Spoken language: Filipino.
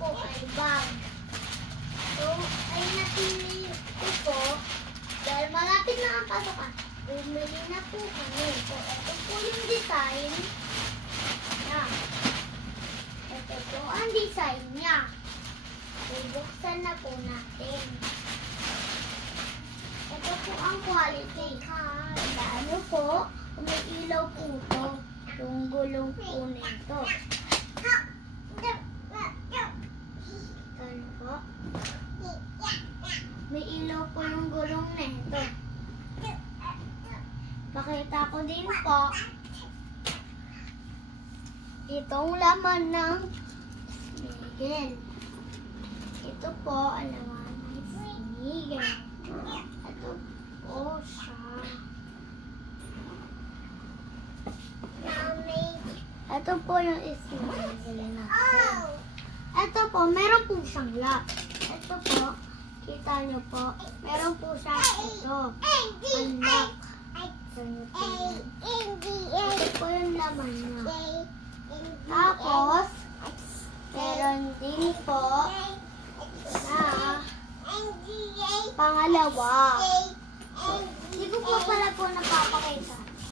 po ay bag. So, ay napili ko po dahil malapit na ang pasukan. Bumili na po kami. So, ito po yung design niya. Ito po ang design niya. Bubuksan na po natin. Ito po ang quality. Ano po? May ilaw po ito. Yung gulong po nito. Ano po? May ilaw po yung gulong nito. Pakita ko din po itong laman ng sinigel. Ito po ang laman ng sinigel. Ito po siya. Ito po yung sinigel natin. Ito po, meron po siyang lock. Ito po, kita nyo po, meron po siyang ito. Unlock. Ito po yung laman niya. Tapos, meron din po na pangalawa. So, hindi ko po pala po napapakita.